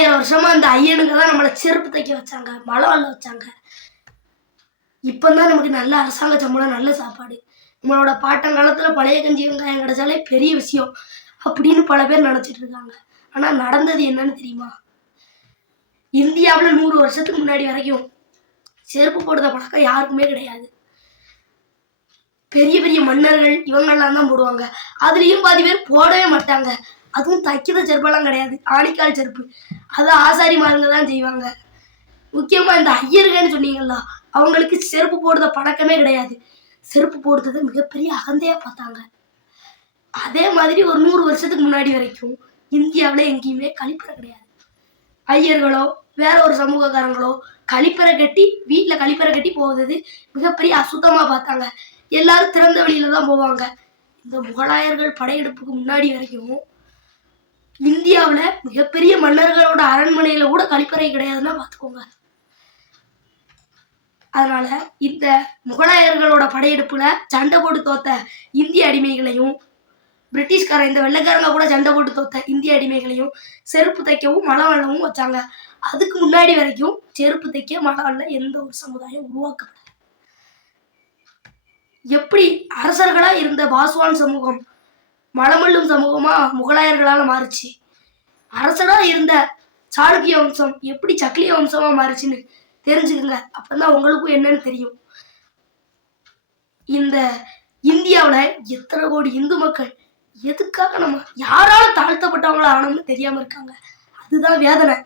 1000 வருஷமா அந்த ஐயனுங்க தான் நம்மளை செருப்பு தைக்க வச்சாங்க, மழை வல்ல வச்சாங்க. இப்பதான் நமக்கு நல்ல அரசாங்க சம்பளம், நல்ல சாப்பாடு. நம்மளோட பாட்டங்காலத்துல பழைய கஞ்சி வெங்காயம் கிடைச்சாலே பெரிய விஷயம் அப்படின்னு பல பேர் நினைச்சிட்டு இருக்காங்க. ஆனா நடந்தது என்னன்னு தெரியுமா? இந்தியாவில் 100 வருஷத்துக்கு முன்னாடி வரைக்கும் செருப்பு போடுற பழக்கம் யாருக்குமே கிடையாது. பெரிய பெரிய மன்னர்கள் இவங்கெல்லாம் தான் போடுவாங்க. அதுலயும் பாதி பேர் போடவே மாட்டாங்க. அதுவும் தைக்கிற செருப்பெல்லாம் கிடையாது, ஆணிக்கால் செருப்பு. அதை ஆசாரி மாருங்க தான் செய்வாங்க. முக்கியமா இந்த ஐயர்கள்னு சொன்னீங்களா, அவங்களுக்கு செருப்பு போடுற பழக்கமே கிடையாது. செருப்பு போடுறது மிகப்பெரிய அகந்தையா பார்த்தாங்க. அதே மாதிரி ஒரு 100 வருஷத்துக்கு முன்னாடி வரைக்கும் இந்தியாவில் எங்கேயுமே கழிப்பறை கிடையாது. ஐயர்களோ வேற ஒரு சமூகக்காரங்களோ கழிப்பறை கட்டி வீட்டில் கழிப்பறை கட்டி போவது மிகப்பெரிய அசுத்தமா பார்த்தாங்க. எல்லாரும் திறந்த வெளியில தான் போவாங்க. இந்த முகலாயர்கள் படையெடுப்புக்கு முன்னாடி வரைக்கும் இந்தியாவில் மிகப்பெரிய மன்னர்களோட அரண்மனையில கூட கழிப்பறை கிடையாதுன்னா பார்த்துக்கோங்க. அதனால இந்த முகலாயர்களோட படையெடுப்புல சண்டை போட்டு தோத்த இந்திய அடிமைகளையும், பிரிட்டிஷ்காரன் இந்த வெள்ளைக்காரங்க கூட சண்டை போட்டு தோத்த இந்திய அடிமைகளையும் செருப்பு தைக்கவும் மழை வெள்ளவும் வச்சாங்க. அதுக்கு முன்னாடி வரைக்கும் செருப்பு தைக்க மழை வெள்ள எந்த ஒரு சமுதாயம் உருவாக்கப்படல. எப்படி அரசர்களா இருந்த பாஸ்வான் சமூகம் மலமல்லும் சமூகமா முகலாயர்களால மாறுச்சு, அரசனா இருந்த சாளுக்கிய வம்சம் எப்படி சக்கிலிய வம்சமா மாறுச்சுன்னு தெரிஞ்சுக்குங்க. அப்பதான் உங்களுக்கும் என்னன்னு தெரியும். இந்த இந்தியாவில் எத்தனை கோடி இந்து மக்கள் எதுக்காக நம்ம யாரால தாழ்த்தப்பட்டவங்களா ஆனோம்னு தெரியாம இருக்காங்க. அதுதான் வேதனை.